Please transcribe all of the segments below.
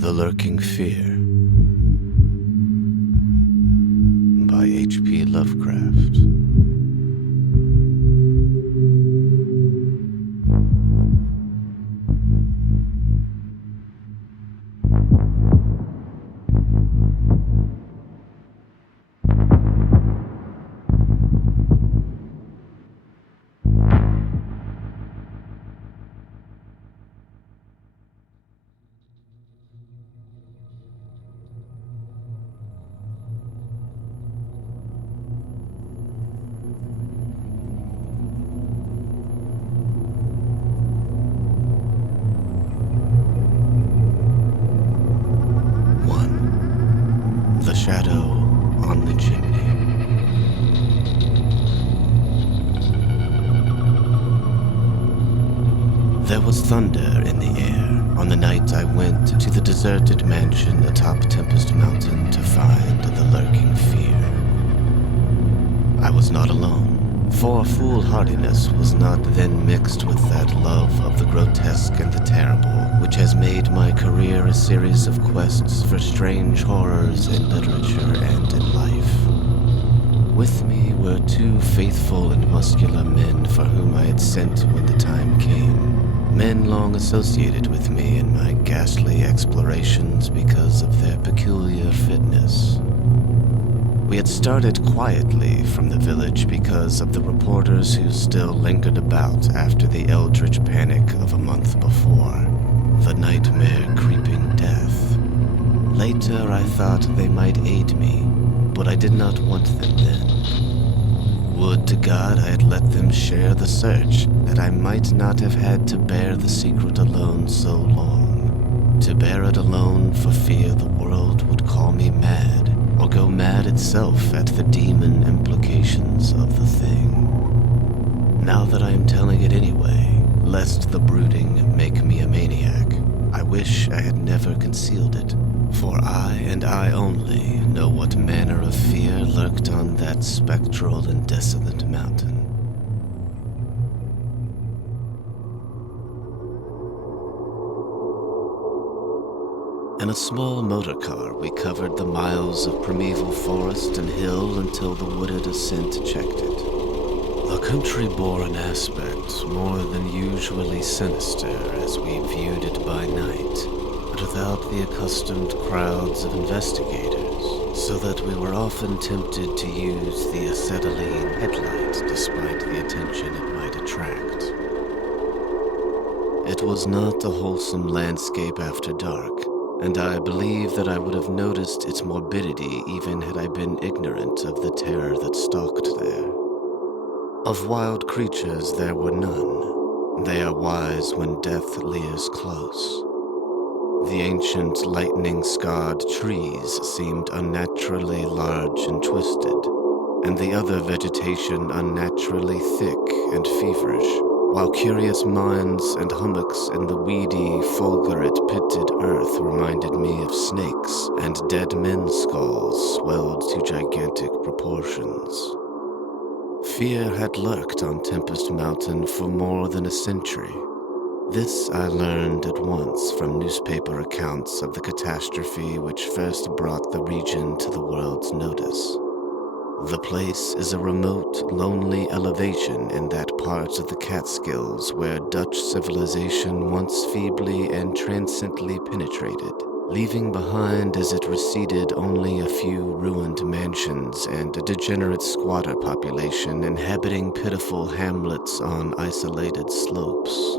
The Lurking Fear by H.P. Lovecraft. The shadow on the chimney. There was thunder in the air on the night I went to the deserted mansion atop Tempest Mountain to find the Lurking Fear. I was not alone, for foolhardiness was not then mixed with that love of the grotesque and the terrible which has made my career a series of quests for strange horrors in literature and in life. With me were two faithful and muscular men for whom I had sent when the time came, men long associated with me in my ghastly explorations because of their peculiar fitness. We had started quietly from the village because of the reporters who still lingered about after the eldritch panic of a month before. The nightmare creeping death. Later I thought they might aid me, but I did not want them then. Would to God I had let them share the search, that I might not have had to bear the secret alone so long. To bear it alone for fear the world would call me mad, or go mad itself at the demon implications of the thing. Now that I am telling it anyway, lest the brooding make me a maniac, I wish I had never concealed it, for I and I only know what manner of fear lurked on that spectral and desolate mountain. In a small motor car, we covered the miles of primeval forest and hill until the wooded ascent checked it. The country bore an aspect more than usually sinister as we viewed it by night, but without the accustomed crowds of investigators, so that we were often tempted to use the acetylene headlight despite the attention it might attract. It was not a wholesome landscape after dark, and I believe that I would have noticed its morbidity even had I been ignorant of the terror that stalked there. Of wild creatures there were none. They are wise when death leers close. The ancient lightning-scarred trees seemed unnaturally large and twisted, and the other vegetation unnaturally thick and feverish, while curious mounds and hummocks in the weedy, fulgurate, pitted earth reminded me of snakes, and dead men's skulls swelled to gigantic proportions. Fear had lurked on Tempest Mountain for more than a century. This I learned at once from newspaper accounts of the catastrophe which first brought the region to the world's notice. The place is a remote, lonely elevation in that part of the Catskills where Dutch civilization once feebly and transiently penetrated, leaving behind as it receded only a few ruined mansions and a degenerate squatter population inhabiting pitiful hamlets on isolated slopes.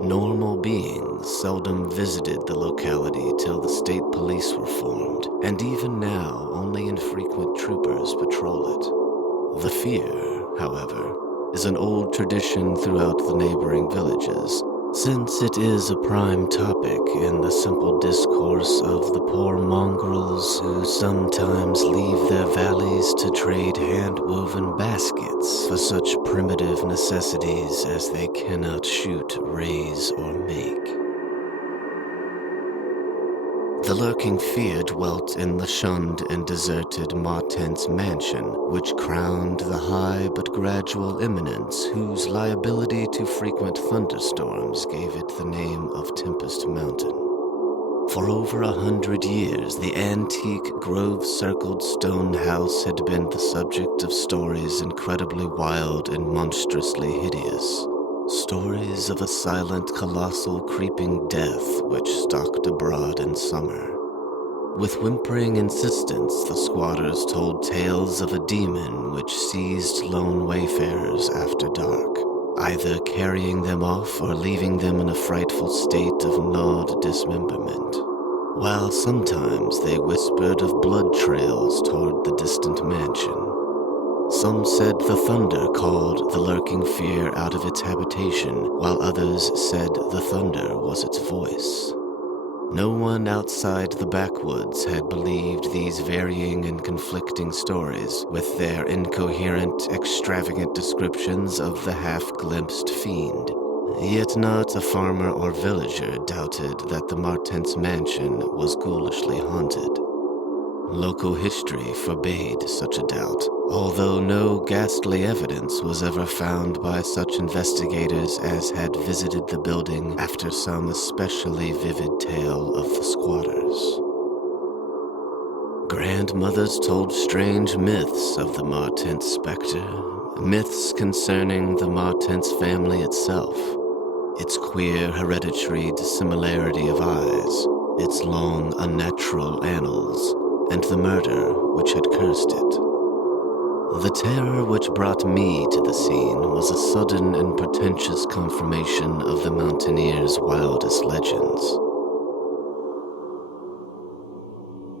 Normal beings seldom visited the locality till the state police were formed, and even now only infrequent troopers patrol it. The fear, however, is an old tradition throughout the neighboring villages, since it is a prime topic in the simple discourse of the poor mongrels who sometimes leave their valleys to trade hand-woven baskets for such primitive necessities as they cannot shoot, raise, or make. The Lurking Fear dwelt in the shunned and deserted Martense mansion, which crowned the high but gradual eminence whose liability to frequent thunderstorms gave it the name of Tempest Mountain. For over 100 years, the antique grove-circled stone house had been the subject of stories incredibly wild and monstrously hideous. Stories of a silent, colossal, creeping death which stalked abroad in summer. With whimpering insistence, the squatters told tales of a demon which seized lone wayfarers after dark, either carrying them off or leaving them in a frightful state of gnawed dismemberment, while sometimes they whispered of blood trails toward the distant mansion. Some said the thunder called the lurking fear out of its habitation, while others said the thunder was its voice. No one outside the backwoods had believed these varying and conflicting stories, with their incoherent, extravagant descriptions of the half-glimpsed fiend. Yet not a farmer or villager doubted that the Martense mansion was ghoulishly haunted. Local history forbade such a doubt, although no ghastly evidence was ever found by such investigators as had visited the building after some especially vivid tale of the squatters. Grandmothers told strange myths of the Martense specter, myths concerning the Martense family itself, its queer hereditary dissimilarity of eyes, its long unnatural annals, and the murder which had cursed it. The terror which brought me to the scene was a sudden and portentous confirmation of the mountaineers' wildest legends.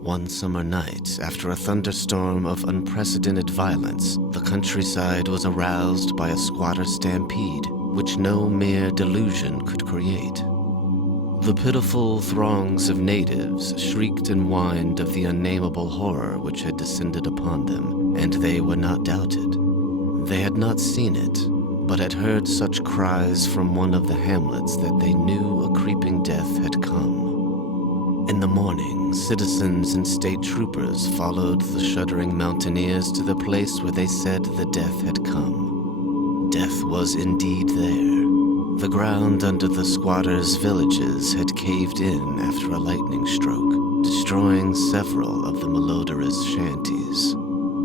One summer night, after a thunderstorm of unprecedented violence, the countryside was aroused by a squatter stampede, which no mere delusion could create. The pitiful throngs of natives shrieked and whined of the unnameable horror which had descended upon them, and they were not doubted. They had not seen it, but had heard such cries from one of the hamlets that they knew a creeping death had come. In the morning, citizens and state troopers followed the shuddering mountaineers to the place where they said the death had come. Death was indeed there. The ground under the squatters' villages had caved in after a lightning stroke, destroying several of the malodorous shanties.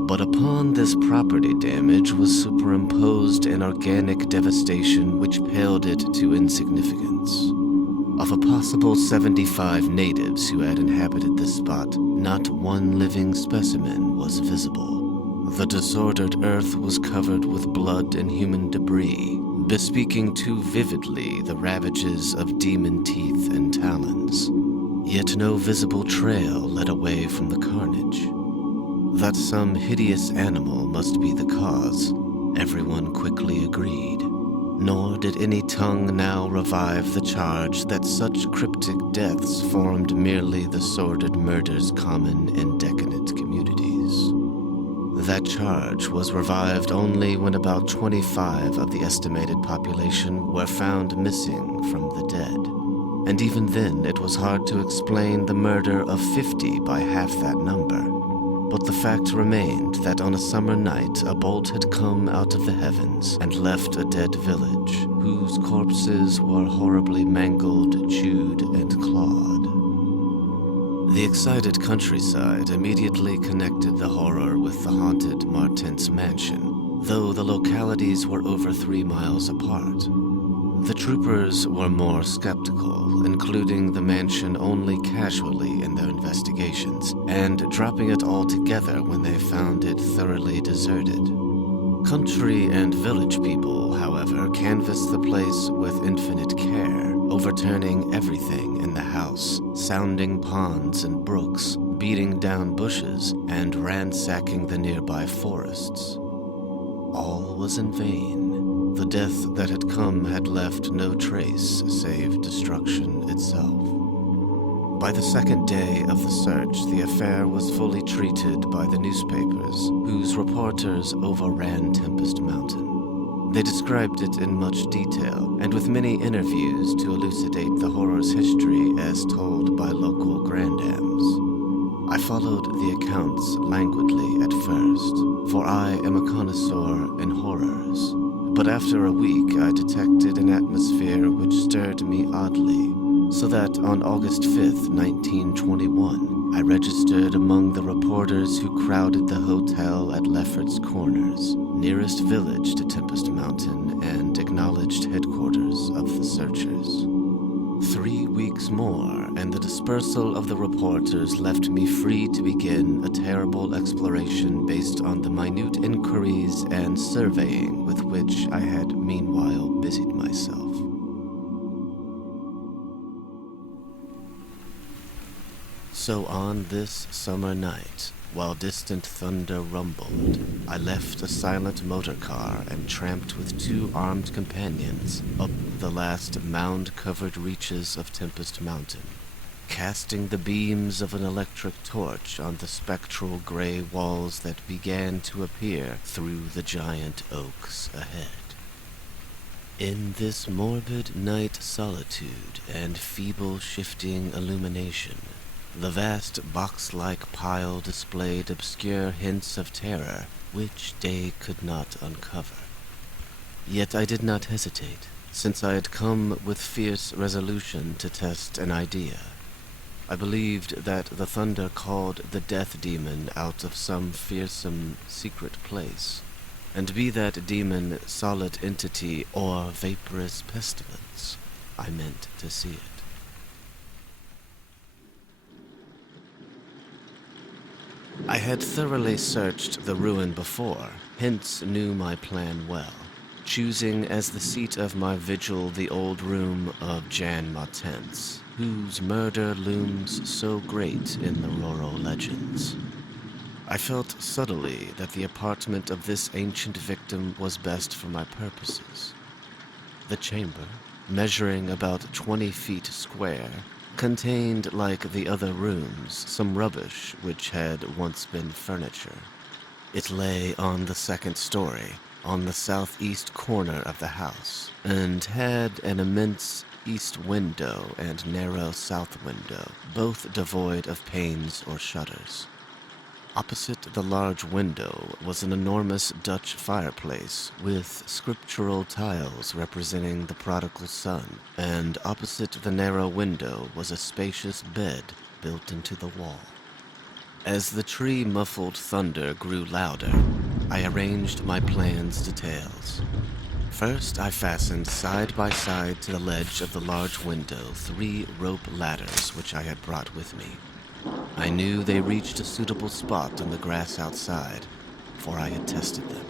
But upon this property damage was superimposed an organic devastation which paled it to insignificance. Of a possible 75 natives who had inhabited this spot, not one living specimen was visible. The disordered earth was covered with blood and human debris, bespeaking too vividly the ravages of demon teeth and talons. Yet no visible trail led away from the carnage. That some hideous animal must be the cause, everyone quickly agreed. Nor did any tongue now revive the charge that such cryptic deaths formed merely the sordid murders common in decadent communities. That charge was revived only when about 25 of the estimated population were found missing from the dead. And even then, it was hard to explain the murder of 50 by half that number. But the fact remained that on a summer night, a bolt had come out of the heavens and left a dead village, whose corpses were horribly mangled, chewed, and clawed. The excited countryside immediately connected the horror with the haunted Martense mansion, though the localities were over 3 miles apart. The troopers were more skeptical, including the mansion only casually in their investigations, and dropping it altogether when they found it thoroughly deserted. Country and village people, however, canvassed the place with infinite care, overturning everything in the house, sounding ponds and brooks, beating down bushes, and ransacking the nearby forests. All was in vain. The death that had come had left no trace save destruction itself. By the second day of the search, the affair was fully treated by the newspapers, whose reporters overran Tempest Mountain. They described it in much detail, and with many interviews to elucidate the horror's history as told by local grandams. I followed the accounts languidly at first, for I am a connoisseur in horrors. But after a week, I detected an atmosphere which stirred me oddly, so that on August 5th, 1921, I registered among the reporters who crowded the hotel at Lefferts Corners, nearest village to Tempest Mountain and acknowledged headquarters of the searchers. 3 weeks more, and the dispersal of the reporters left me free to begin a terrible exploration based on the minute inquiries and surveying with which I had meanwhile busied myself. So on this summer night, while distant thunder rumbled, I left a silent motor car and tramped with 2 armed companions up the last mound-covered reaches of Tempest Mountain, casting the beams of an electric torch on the spectral gray walls that began to appear through the giant oaks ahead. In this morbid night solitude and feeble shifting illumination, the vast box-like pile displayed obscure hints of terror which day could not uncover. Yet I did not hesitate, since I had come with fierce resolution to test an idea. I believed that the thunder called the death demon out of some fearsome secret place, and be that demon solid entity or vaporous pestilence, I meant to see it. I had thoroughly searched the ruin before, hence knew my plan well, choosing as the seat of my vigil the old room of Jan Martense, whose murder looms so great in the rural legends. I felt subtly that the apartment of this ancient victim was best for my purposes. The chamber, measuring about 20 feet square, contained, like the other rooms, some rubbish which had once been furniture. It lay on the 2nd story, on the southeast corner of the house, and had an immense east window and narrow south window, both devoid of panes or shutters. Opposite the large window was an enormous Dutch fireplace with scriptural tiles representing the prodigal son, and opposite the narrow window was a spacious bed built into the wall. As the tree-muffled thunder grew louder, I arranged my plan's details. First, I fastened side by side to the ledge of the large window 3 rope ladders which I had brought with me. I knew they reached a suitable spot on the grass outside, for I had tested them.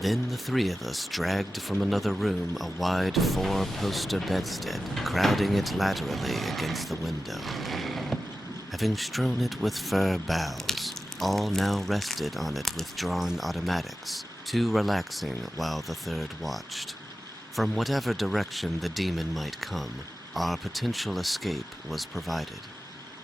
Then the 3 of us dragged from another room a wide 4-poster bedstead, crowding it laterally against the window. Having strewn it with fir boughs, all now rested on it with drawn automatics, 2 relaxing while the 3rd watched. From whatever direction the demon might come, our potential escape was provided.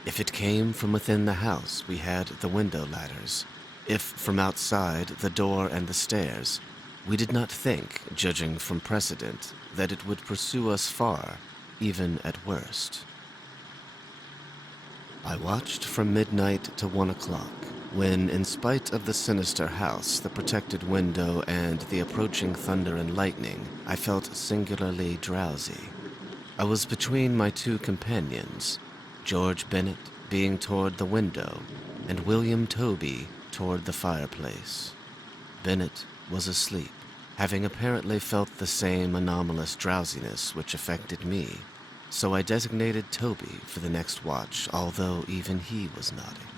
If it came from within the house, we had the window ladders. If from outside, the door and the stairs. We did not think, judging from precedent, that it would pursue us far, even at worst. I watched from midnight to 1 o'clock, when, in spite of the sinister house, the protected window, and the approaching thunder and lightning, I felt singularly drowsy. I was between my 2 companions, George Bennett being toward the window, and William Toby toward the fireplace. Bennett was asleep, having apparently felt the same anomalous drowsiness which affected me, so I designated Toby for the next watch, although even he was nodding.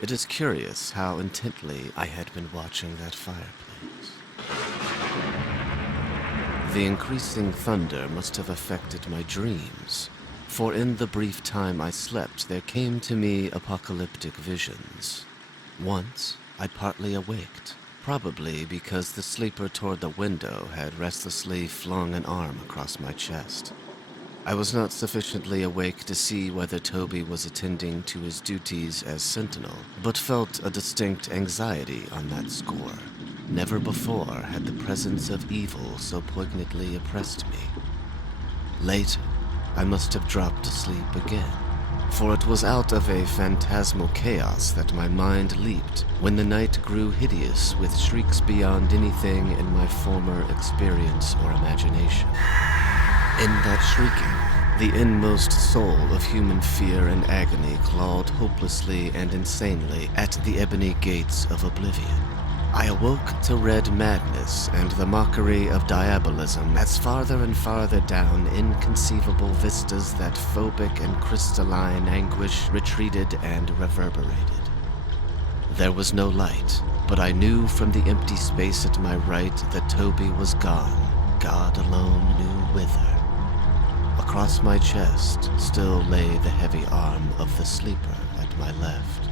It is curious how intently I had been watching that fireplace. The increasing thunder must have affected my dreams, for in the brief time I slept there came to me apocalyptic visions. Once I partly awaked, probably because the sleeper toward the window had restlessly flung an arm across my chest. I was not sufficiently awake to see whether Toby was attending to his duties as sentinel, but felt a distinct anxiety on that score. Never before had the presence of evil so poignantly oppressed me. Later, I must have dropped asleep again, for it was out of a phantasmal chaos that my mind leaped when the night grew hideous with shrieks beyond anything in my former experience or imagination. In that shrieking, The inmost soul of human fear and agony clawed hopelessly and insanely at the ebony gates of oblivion. I awoke to red madness and the mockery of diabolism as farther and farther down inconceivable vistas that phobic and crystalline anguish retreated and reverberated. There was no light, but I knew from the empty space at my right that Toby was gone. God alone knew whither. Across my chest still lay the heavy arm of the sleeper at my left.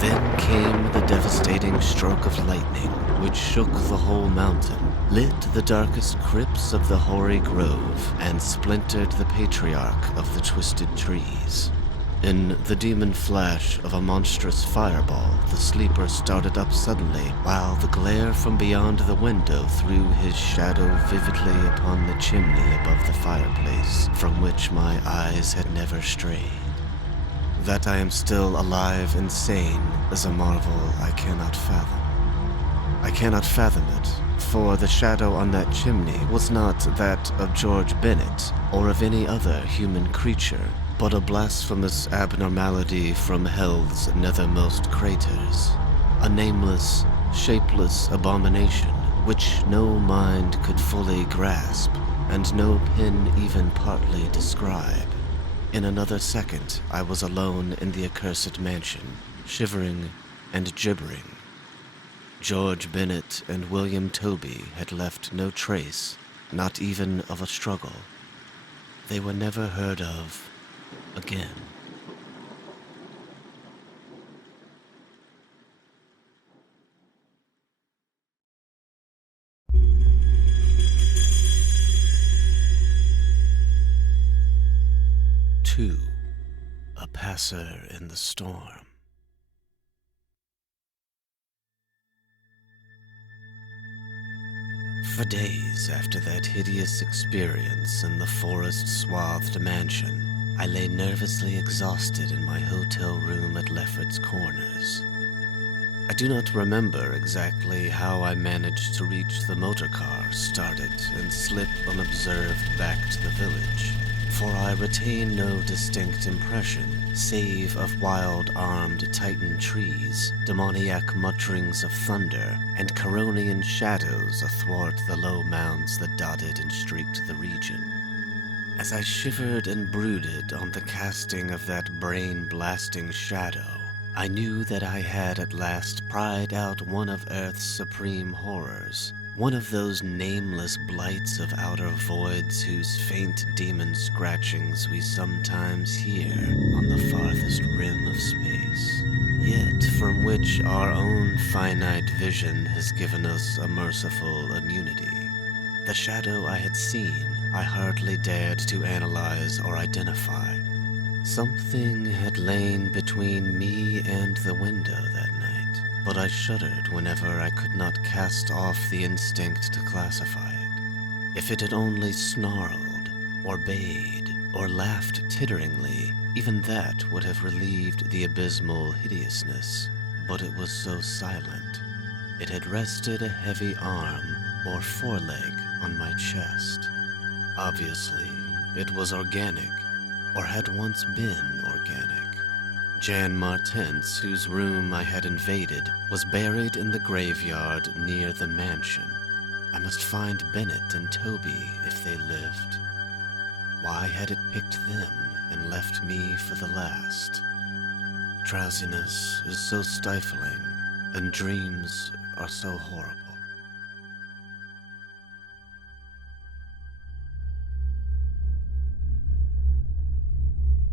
Then came the devastating stroke of lightning, which shook the whole mountain, lit the darkest crypts of the hoary grove, and splintered the patriarch of the twisted trees. In the demon flash of a monstrous fireball, the sleeper started up suddenly, while the glare from beyond the window threw his shadow vividly upon the chimney above the fireplace, from which my eyes had never strayed. That I am still alive and sane is a marvel I cannot fathom. I cannot fathom it, for the shadow on that chimney was not that of George Bennett or of any other human creature, but a blasphemous abnormality from hell's nethermost craters, a nameless, shapeless abomination which no mind could fully grasp, and no pen even partly describe. In another second, I was alone in the accursed mansion, shivering and gibbering. George Bennett and William Toby had left no trace, not even of a struggle. They were never heard of again. Two, a passer in the storm. For days after that hideous experience in the forest-swathed mansion, I lay nervously exhausted in my hotel room at Lefferts Corners. I do not remember exactly how I managed to reach the motor car, start it, and slip unobserved back to the village, for I retain no distinct impression, save of wild armed titan trees, demoniac mutterings of thunder, and Charonian shadows athwart the low mounds that dotted and streaked the region. As I shivered and brooded on the casting of that brain-blasting shadow, I knew that I had at last pried out one of Earth's supreme horrors, one of those nameless blights of outer voids whose faint demon scratchings we sometimes hear on the farthest rim of space, yet from which our own finite vision has given us a merciful immunity. The shadow I had seen, I hardly dared to analyze or identify. Something had lain between me and the window that night, but I shuddered whenever I could not cast off the instinct to classify it. If it had only snarled, or bayed, or laughed titteringly, even that would have relieved the abysmal hideousness, but it was so silent. It had rested a heavy arm or foreleg on my chest. Obviously, it was organic, or had once been organic. Jan Martense, whose room I had invaded, was buried in the graveyard near the mansion. I must find Bennett and Toby if they lived. Why had it picked them and left me for the last? Drowsiness is so stifling, and dreams are so horrible.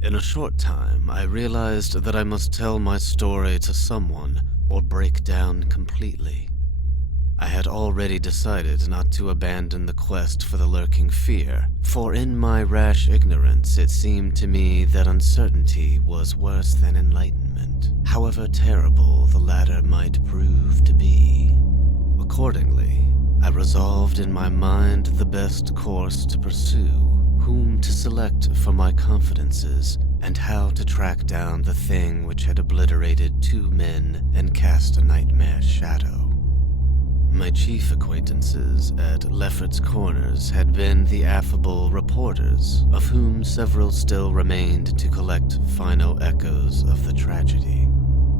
In a short time, I realized that I must tell my story to someone or break down completely. I had already decided not to abandon the quest for the lurking fear, for in my rash ignorance it seemed to me that uncertainty was worse than enlightenment, however terrible the latter might prove to be. Accordingly, I resolved in my mind the best course to pursue, whom to select for my confidences, and how to track down the thing which had obliterated 2 men and cast a nightmare shadow. My chief acquaintances at Lefferts Corners had been the affable reporters, of whom several still remained to collect final echoes of the tragedy.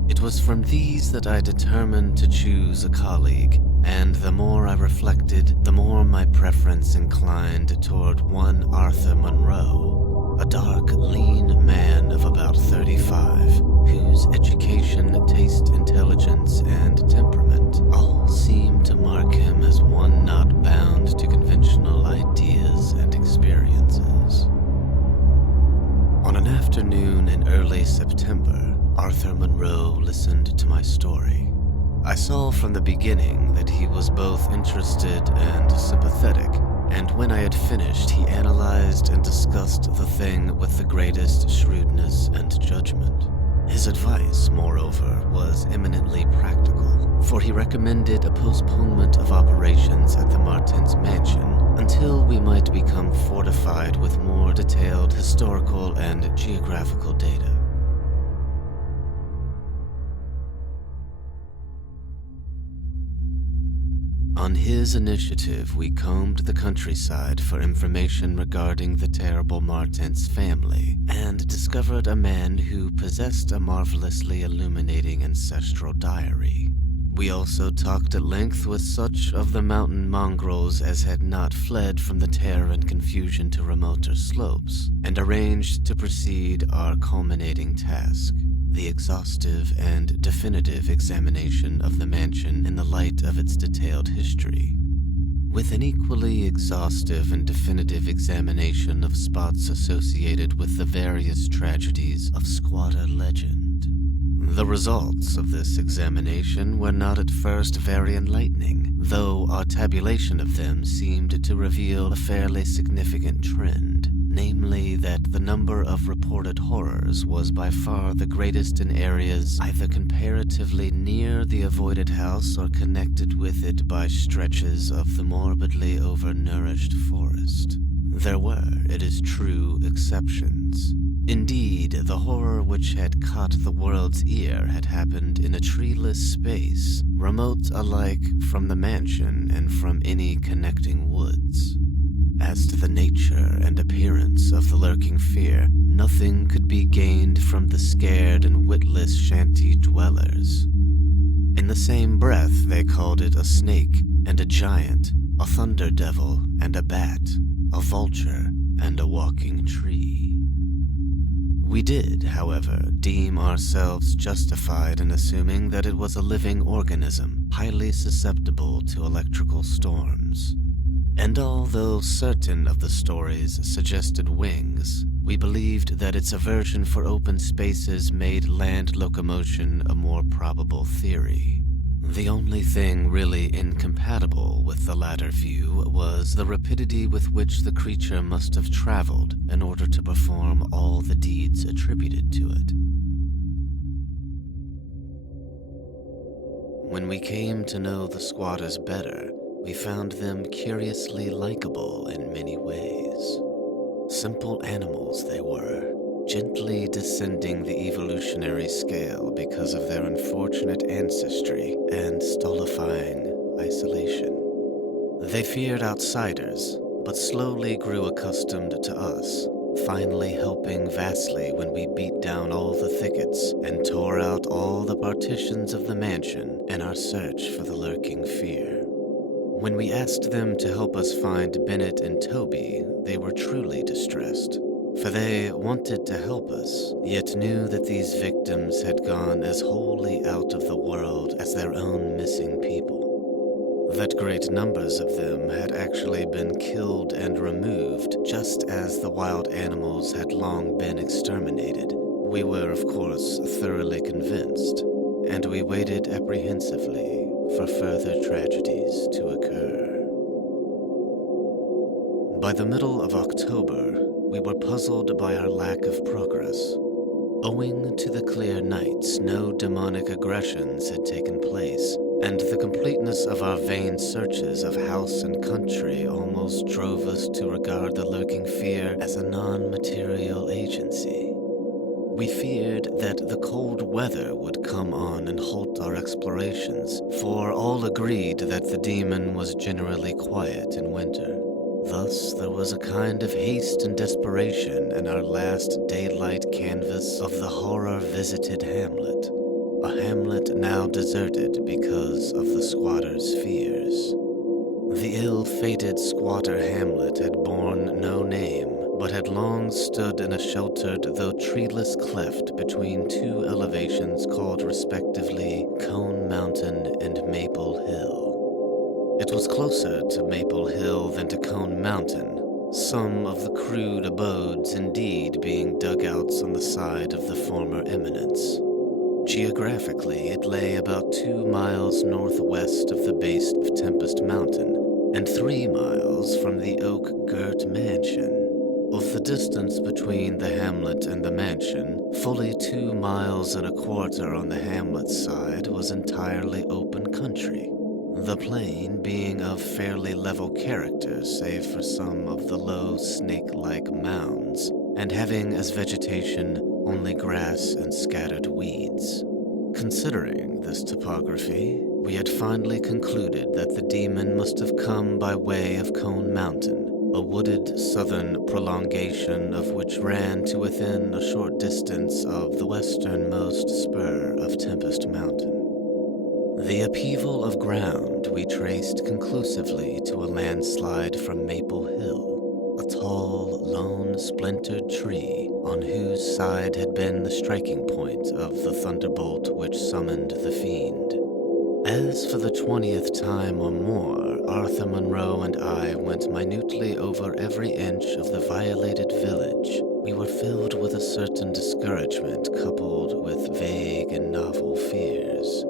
It was from these that I determined to choose a colleague, and the more I reflected, the more my preference inclined toward one Arthur Monroe, a dark, lean man of about 35, whose education, taste, intelligence, and temperament all seemed to mark him as one not bound to conventional ideas and experiences. On an afternoon in early September, Arthur Monroe listened to my story. I saw from the beginning that he was both interested and sympathetic, and when I had finished, he analyzed and discussed the thing with the greatest shrewdness and judgment. His advice, moreover, was eminently practical, for he recommended a postponement of operations at the Martense mansion until we might become fortified with more detailed historical and geographical data. On his initiative, we combed the countryside for information regarding the terrible Martense family, and discovered a man who possessed a marvelously illuminating ancestral diary. We also talked at length with such of the mountain mongrels as had not fled from the terror and confusion to remoter slopes, and arranged to proceed our culminating task: the exhaustive and definitive examination of the mansion in the light of its detailed history, with an equally exhaustive and definitive examination of spots associated with the various tragedies of squatter legend. The results of this examination were not at first very enlightening, though our tabulation of them seemed to reveal a fairly significant trend. Namely, that the number of reported horrors was by far the greatest in areas either comparatively near the avoided house or connected with it by stretches of the morbidly overnourished forest. There were, it is true, exceptions. Indeed, the horror which had caught the world's ear had happened in a treeless space, remote alike from the mansion and from any connecting woods. As to the nature and appearance of the lurking fear, nothing could be gained from the scared and witless shanty dwellers. In the same breath, they called it a snake and a giant, a thunder devil and a bat, a vulture and a walking tree. We did, however, deem ourselves justified in assuming that it was a living organism, highly susceptible to electrical storms. And although certain of the stories suggested wings, we believed that its aversion for open spaces made land locomotion a more probable theory. The only thing really incompatible with the latter view was the rapidity with which the creature must have traveled in order to perform all the deeds attributed to it. When we came to know the squatters better, we found them curiously likable in many ways. Simple animals they were, gently descending the evolutionary scale because of their unfortunate ancestry and stultifying isolation. They feared outsiders, but slowly grew accustomed to us, finally helping vastly when we beat down all the thickets and tore out all the partitions of the mansion in our search for the lurking fear. When we asked them to help us find Bennett and Toby, they were truly distressed, for they wanted to help us, yet knew that these victims had gone as wholly out of the world as their own missing people. That great numbers of them had actually been killed and removed, just as the wild animals had long been exterminated. We were, of course, thoroughly convinced, and we waited apprehensively for further tragedies to occur. By the middle of October, we were puzzled by our lack of progress. Owing to the clear nights, no demonic aggressions had taken place, and the completeness of our vain searches of house and country almost drove us to regard the lurking fear as a non-material agency. We feared that the cold weather would come on and halt our explorations, for all agreed that the demon was generally quiet in winter. Thus, there was a kind of haste and desperation in our last daylight canvass of the horror-visited hamlet, a hamlet now deserted because of the squatters' fears. The ill-fated squatter hamlet had borne no name, but had long stood in a sheltered though treeless cleft between two elevations called respectively Cone Mountain and Maple Hill. It was closer to Maple Hill than to Cone Mountain, some of the crude abodes indeed being dugouts on the side of the former eminence. Geographically, it lay about 2 miles northwest of the base of Tempest Mountain, and 3 miles from the oak-girt mansion. Of the distance between the hamlet and the mansion, fully 2 miles and a quarter on the hamlet's side was entirely open country, the plain being of fairly level character save for some of the low snake-like mounds, and having as vegetation only grass and scattered weeds. Considering this topography, we had finally concluded that the demon must have come by way of Cone Mountain, a wooded southern prolongation of which ran to within a short distance of the westernmost spur of Tempest Mountain. The upheaval of ground we traced conclusively to a landslide from Maple Hill, a tall, lone, splintered tree on whose side had been the striking point of the thunderbolt which summoned the fiend. As for the 20th time or more, Arthur Monroe and I went minutely over every inch of the violated village. We were filled with a certain discouragement coupled with vague and novel fears.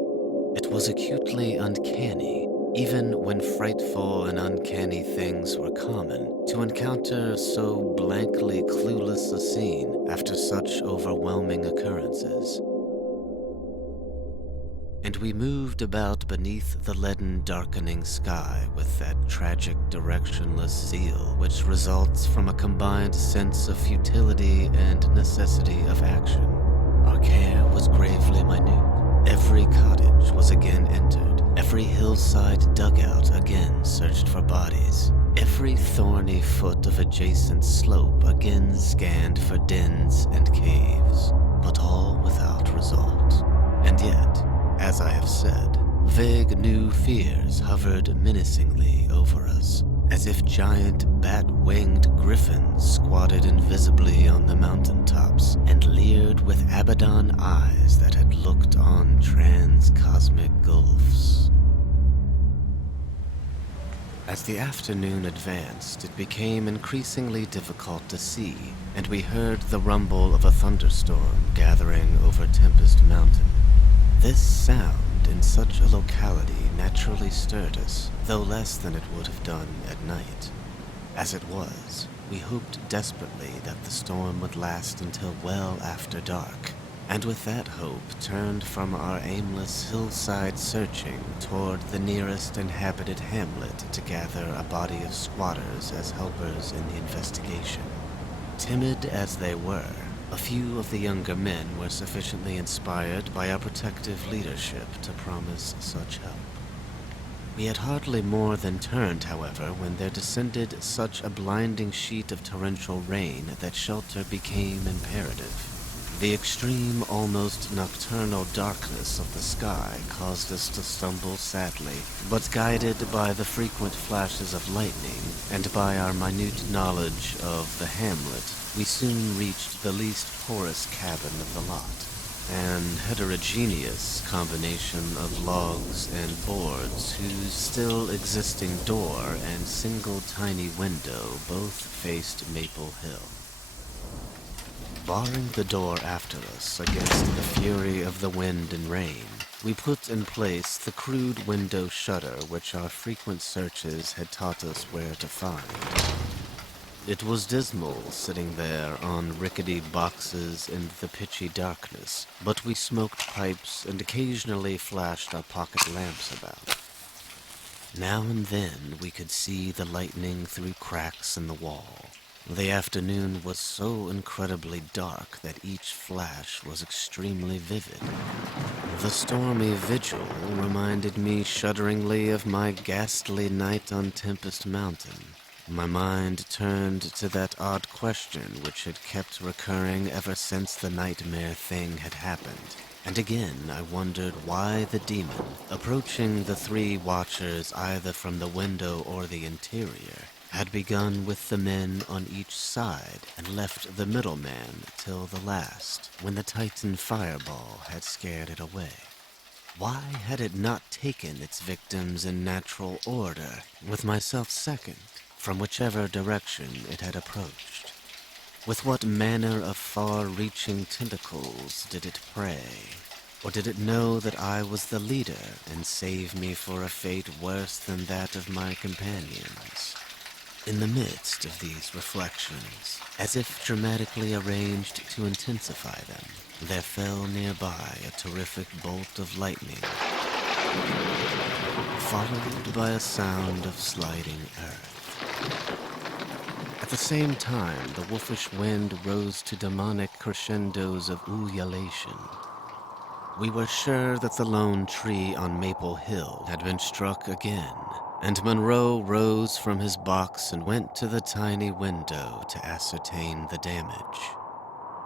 It was acutely uncanny, even when frightful and uncanny things were common, to encounter so blankly clueless a scene after such overwhelming occurrences. And we moved about beneath the leaden darkening sky with that tragic directionless zeal which results from a combined sense of futility and necessity of action. Our care was gravely minute. Every cottage was again entered, every hillside dugout again searched for bodies, every thorny foot of adjacent slope again scanned for dens and caves, but all without result. And yet, as I have said, vague new fears hovered menacingly over us, as if giant bat-winged griffins squatted invisibly on the mountaintops and leered with Abaddon eyes that had looked on trans-cosmic gulfs. As the afternoon advanced, it became increasingly difficult to see, and we heard the rumble of a thunderstorm gathering over Tempest Mountain. This sound in such a locality naturally stirred us, though less than it would have done at night. As it was, we hoped desperately that the storm would last until well after dark, and with that hope turned from our aimless hillside searching toward the nearest inhabited hamlet to gather a body of squatters as helpers in the investigation. Timid as they were, a few of the younger men were sufficiently inspired by our protective leadership to promise such help. We had hardly more than turned, however, when there descended such a blinding sheet of torrential rain that shelter became imperative. The extreme, almost nocturnal darkness of the sky caused us to stumble sadly, but guided by the frequent flashes of lightning and by our minute knowledge of the hamlet, we soon reached the least porous cabin of the lot, an heterogeneous combination of logs and boards whose still existing door and single tiny window both faced Maple Hill. Barring the door after us against the fury of the wind and rain, we put in place the crude window shutter which our frequent searches had taught us where to find. It was dismal sitting there on rickety boxes in the pitchy darkness, but we smoked pipes and occasionally flashed our pocket lamps about. Now and then we could see the lightning through cracks in the wall, The afternoon was so incredibly dark that each flash was extremely vivid. The stormy vigil reminded me shudderingly of my ghastly night on Tempest Mountain. My mind turned to that odd question which had kept recurring ever since the nightmare thing had happened. And again I wondered why the demon, approaching the three watchers either from the window or the interior, had begun with the men on each side and left the middleman till the last, when the Titan fireball had scared it away. Why had it not taken its victims in natural order, with myself second, from whichever direction it had approached? With what manner of far-reaching tentacles did it prey? Or did it know that I was the leader and save me for a fate worse than that of my companions? In the midst of these reflections, as if dramatically arranged to intensify them, there fell nearby a terrific bolt of lightning, followed by a sound of sliding earth. At the same time, the wolfish wind rose to demonic crescendos of ululation. We were sure that the lone tree on Maple Hill had been struck again, and Monroe rose from his box and went to the tiny window to ascertain the damage.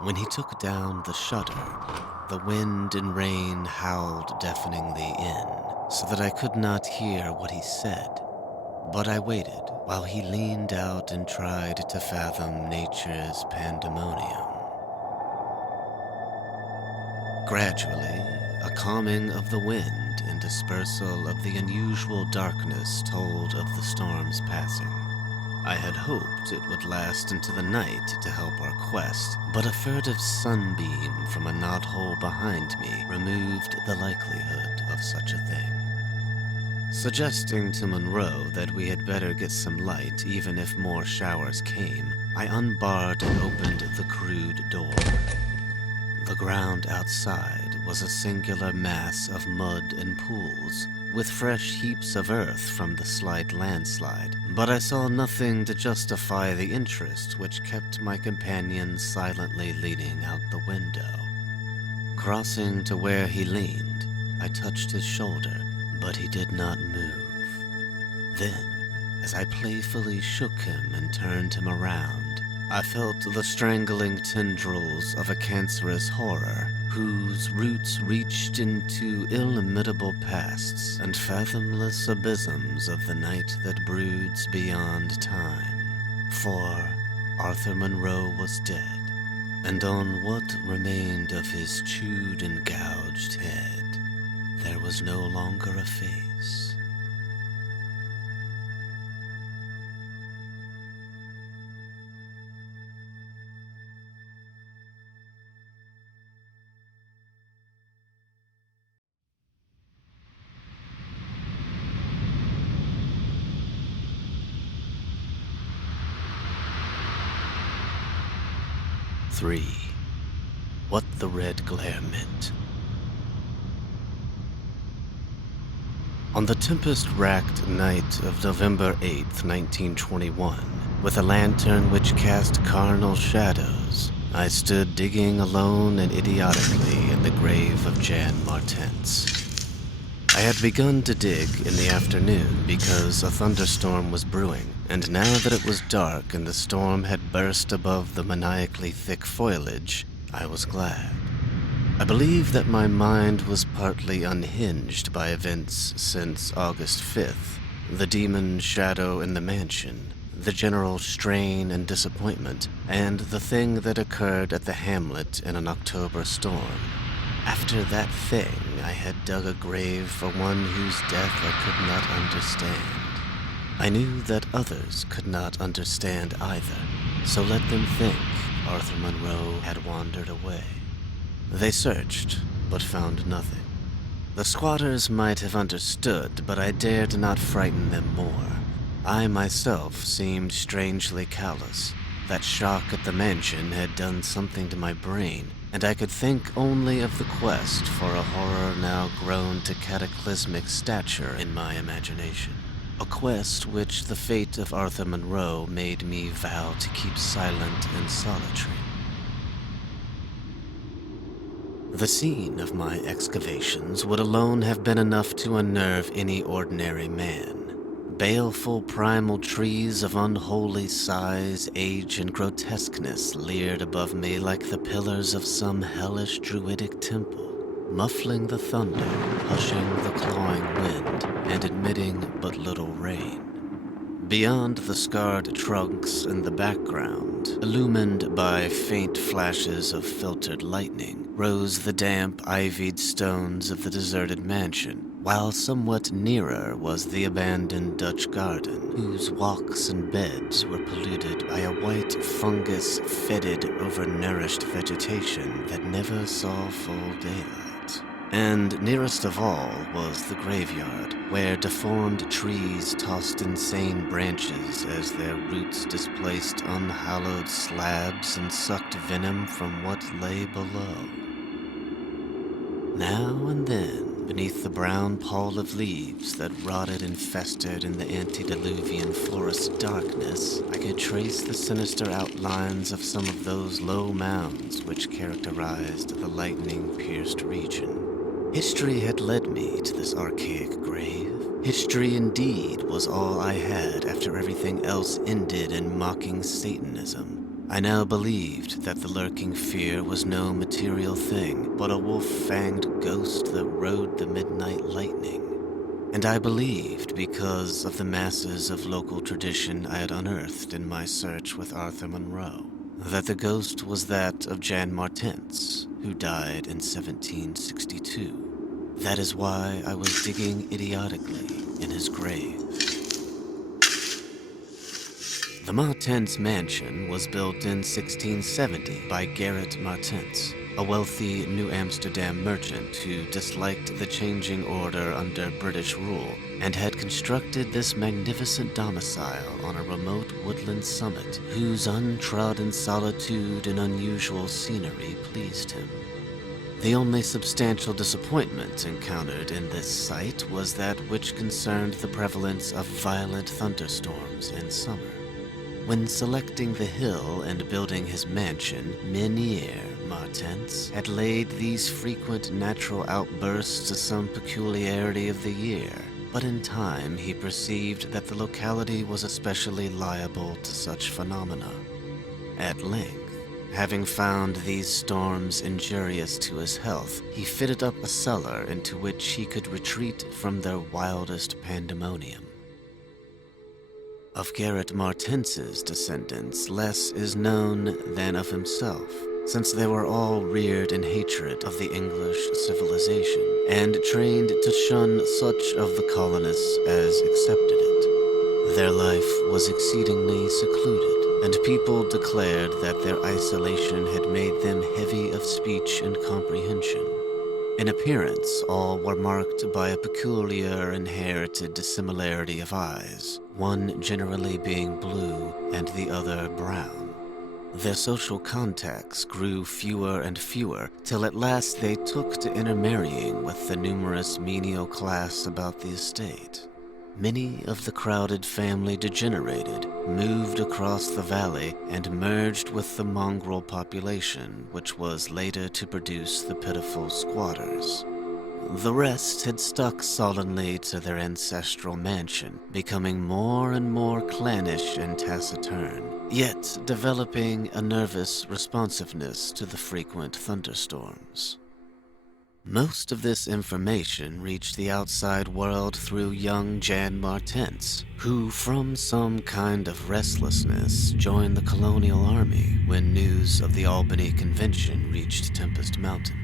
When he took down the shutter, the wind and rain howled deafeningly in, so that I could not hear what he said. But I waited while he leaned out and tried to fathom nature's pandemonium. Gradually, a calming of the wind and dispersal of the unusual darkness told of the storm's passing. I had hoped it would last into the night to help our quest, but a furtive sunbeam from a knothole behind me removed the likelihood of such a thing. Suggesting to Monroe that we had better get some light even if more showers came, I unbarred and opened the crude door. The ground outside was a singular mass of mud and pools, with fresh heaps of earth from the slight landslide, but I saw nothing to justify the interest which kept my companion silently leaning out the window. Crossing to where he leaned, I touched his shoulder, but he did not move. Then, as I playfully shook him and turned him around, I felt the strangling tendrils of a cancerous horror, whose roots reached into illimitable pasts and fathomless abysms of the night that broods beyond time. For Arthur Monroe was dead, and on what remained of his chewed and gouged head, there was no longer a face. Three. What the red glare meant. On the tempest-racked night of November 8th, 1921, with a lantern which cast carnal shadows, I stood digging alone and idiotically in the grave of Jan Martense. I had begun to dig in the afternoon because a thunderstorm was brewing, and now that it was dark and the storm had burst above the maniacally thick foliage, I was glad. I believe that my mind was partly unhinged by events since August 5th, the demon shadow in the mansion, the general strain and disappointment, and the thing that occurred at the hamlet in an October storm. After that thing, I had dug a grave for one whose death I could not understand. I knew that others could not understand either, so let them think Arthur Monroe had wandered away. They searched, but found nothing. The squatters might have understood, but I dared not frighten them more. I myself seemed strangely callous. That shock at the mansion had done something to my brain, and I could think only of the quest for a horror now grown to cataclysmic stature in my imagination. a quest which the fate of Arthur Monroe made me vow to keep silent and solitary. The scene of my excavations would alone have been enough to unnerve any ordinary man. Baleful primal trees of unholy size, age, and grotesqueness leered above me like the pillars of some hellish druidic temple, muffling the thunder, hushing the clawing wind, and admitting but little rain. Beyond the scarred trunks in the background, illumined by faint flashes of filtered lightning, rose the damp, ivied stones of the deserted mansion, while somewhat nearer was the abandoned Dutch garden, whose walks and beds were polluted by a white fungus-fetid, overnourished vegetation that never saw full daylight. And nearest of all was the graveyard, where deformed trees tossed insane branches as their roots displaced unhallowed slabs and sucked venom from what lay below. Now and then, beneath the brown pall of leaves that rotted and festered in the antediluvian forest darkness, I could trace the sinister outlines of some of those low mounds which characterized the lightning-pierced region. History had led me to this archaic grave. History indeed was all I had after everything else ended in mocking Satanism. I now believed that the lurking fear was no material thing, but a wolf-fanged ghost that rode the midnight lightning. And I believed because of the masses of local tradition I had unearthed in my search with Arthur Monroe, that the ghost was that of Jan Martense, who died in 1762. That is why I was digging idiotically in his grave. The Martense mansion was built in 1670 by Gerrit Martense, a wealthy New Amsterdam merchant who disliked the changing order under British rule and had constructed this magnificent domicile on a remote woodland summit whose untrodden solitude and unusual scenery pleased him. The only substantial disappointment encountered in this site was that which concerned the prevalence of violent thunderstorms in summer. When selecting the hill and building his mansion, Menhir Martense had laid these frequent natural outbursts to some peculiarity of the year, but in time he perceived that the locality was especially liable to such phenomena. At length, having found these storms injurious to his health, he fitted up a cellar into which he could retreat from their wildest pandemonium. Of Gerrit Martense's descendants, less is known than of himself, since they were all reared in hatred of the English civilization and trained to shun such of the colonists as accepted it. Their life was exceedingly secluded, and people declared that their isolation had made them heavy of speech and comprehension. In appearance, all were marked by a peculiar inherited dissimilarity of eyes, one generally being blue and the other brown. Their social contacts grew fewer and fewer, till at last they took to intermarrying with the numerous menial class about the estate. Many of the crowded family degenerated, moved across the valley, and merged with the mongrel population, which was later to produce the pitiful squatters. The rest had stuck sullenly to their ancestral mansion, becoming more and more clannish and taciturn, yet developing a nervous responsiveness to the frequent thunderstorms. Most of this information reached the outside world through young Jan Martense, who from some kind of restlessness joined the colonial army when news of the Albany Convention reached Tempest Mountain.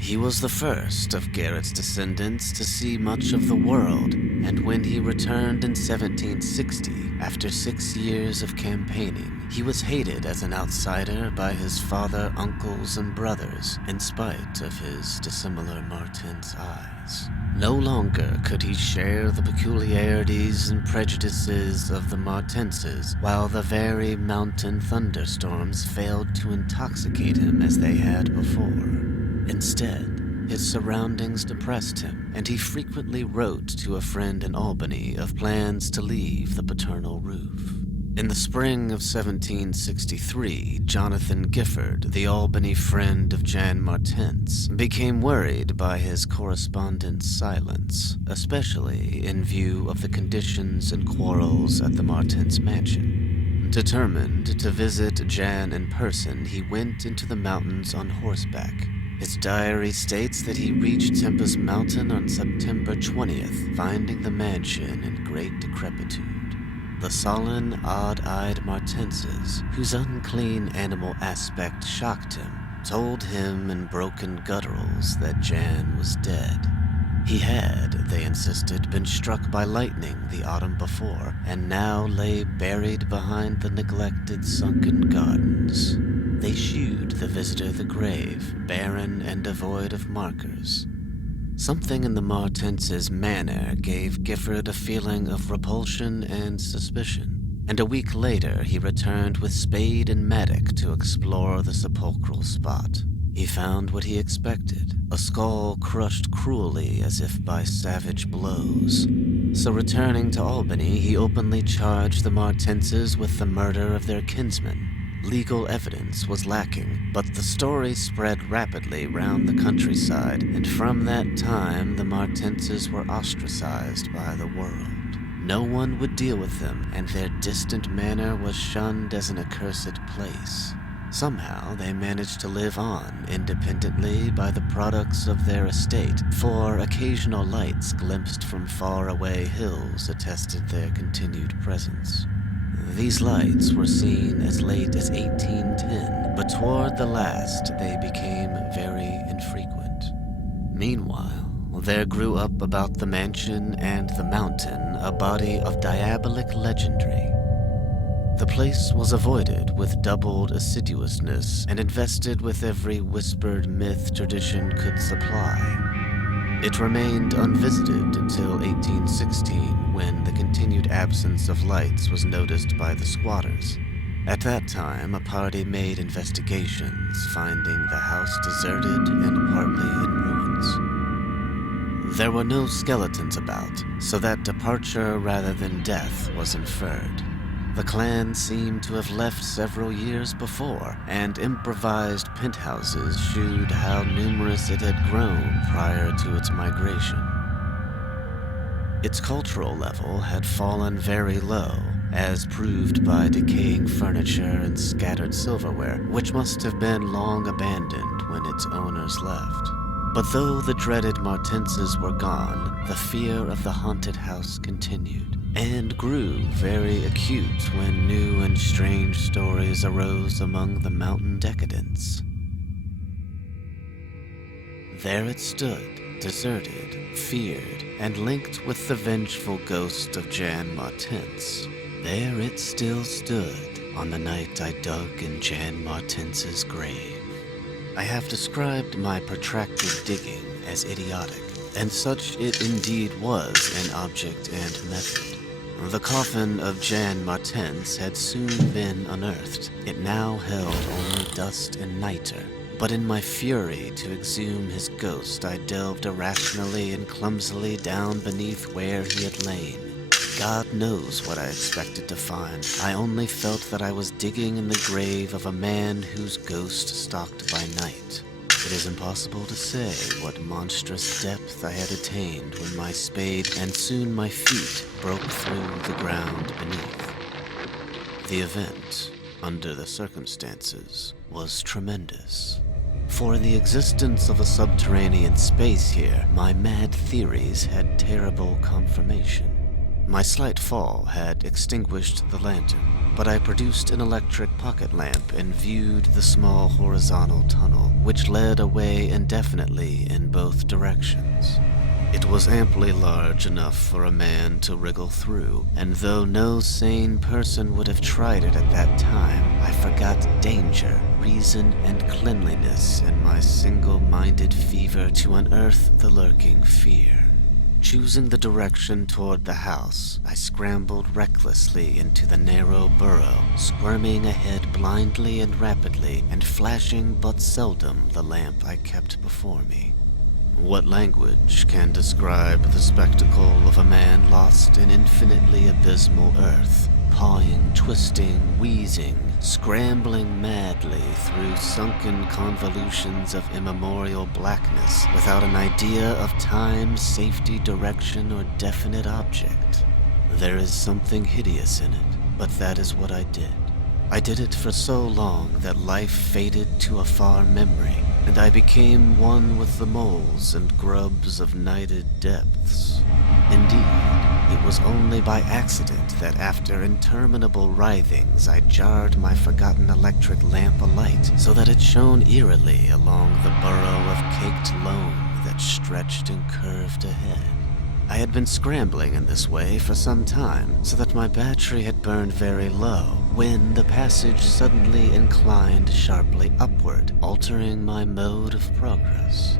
He was the first of Gerrit's descendants to see much of the world, and when he returned in 1760, after 6 years of campaigning, he was hated as an outsider by his father, uncles, and brothers, in spite of his dissimilar Martense eyes. No longer could he share the peculiarities and prejudices of the Martenses, while the very mountain thunderstorms failed to intoxicate him as they had before. Instead, His surroundings depressed him, and he frequently wrote to a friend in Albany of plans to leave the paternal roof. In the spring of 1763, Jonathan Gifford, the Albany friend of Jan Martense, became worried by his correspondent's silence, especially in view of the conditions and quarrels at the Martense mansion. Determined to visit Jan in person, he went into the mountains on horseback. His diary states that he reached Tempest Mountain on September 20th, finding the mansion in great decrepitude. The sullen, odd-eyed Martenses, whose unclean animal aspect shocked him, told him in broken gutturals that Jan was dead. He had, they insisted, been struck by lightning the autumn before, and now lay buried behind the neglected sunken gardens. They shewed the visitor the grave, barren and devoid of markers. Something in the Martense's manner gave Gifford a feeling of repulsion and suspicion, and a week later he returned with spade and mattock to explore the sepulchral spot. He found what he expected, a skull crushed cruelly as if by savage blows. So returning to Albany, he openly charged the Martenses with the murder of their kinsman. Legal evidence was lacking, but the story spread rapidly round the countryside, and from that time the Martenses were ostracized by the world. No one would deal with them, and their distant manor was shunned as an accursed place. Somehow they managed to live on independently by the products of their estate, for occasional lights glimpsed from far-away hills attested their continued presence. These lights were seen as late as 1810, but toward the last they became very infrequent. Meanwhile, there grew up about the mansion and the mountain a body of diabolic legendry. The place was avoided with doubled assiduousness and invested with every whispered myth tradition could supply. It remained unvisited until 1816, when the continued absence of lights was noticed by the squatters. At that time, a party made investigations, finding the house deserted and partly in ruins. There were no skeletons about, so that departure rather than death was inferred. The clan seemed to have left several years before, and improvised penthouses shewed how numerous it had grown prior to its migration. Its cultural level had fallen very low, as proved by decaying furniture and scattered silverware, which must have been long abandoned when its owners left. But though the dreaded Martenses were gone, the fear of the haunted house continued, and grew very acute when new and strange stories arose among the mountain decadents. There it stood, deserted, feared, and linked with the vengeful ghost of Jan Martense. There it still stood on the night I dug in Jan Martense's grave. I have described my protracted digging as idiotic, and such it indeed was in object and method. The coffin of Jan Martense had soon been unearthed. It now held only dust and niter. But in my fury to exhume his ghost, I delved irrationally and clumsily down beneath where he had lain. God knows what I expected to find. I only felt that I was digging in the grave of a man whose ghost stalked by night. It is impossible to say what monstrous depth I had attained when my spade and soon my feet broke through the ground beneath. The event, under the circumstances, was tremendous. For in the existence of a subterranean space here, my mad theories had terrible confirmation. My slight fall had extinguished the lantern, but I produced an electric pocket lamp and viewed the small horizontal tunnel, which led away indefinitely in both directions. It was amply large enough for a man to wriggle through, and though no sane person would have tried it at that time, I forgot danger, reason, and cleanliness in my single-minded fever to unearth the lurking fear. Choosing the direction toward the house, I scrambled recklessly into the narrow burrow, squirming ahead blindly and rapidly, and flashing but seldom the lamp I kept before me. What language can describe the spectacle of a man lost in infinitely abysmal earth, pawing, twisting, wheezing, scrambling madly through sunken convolutions of immemorial blackness without an idea of time, safety, direction, or definite object? There is something hideous in it, but that is what I did. I did it for so long that life faded to a far memory, and I became one with the moles and grubs of nighted depths. Indeed, it was only by accident that after interminable writhings I jarred my forgotten electric lamp alight so that it shone eerily along the burrow of caked loam that stretched and curved ahead. I had been scrambling in this way for some time, so that my battery had burned very low, when the passage suddenly inclined sharply upward, altering my mode of progress.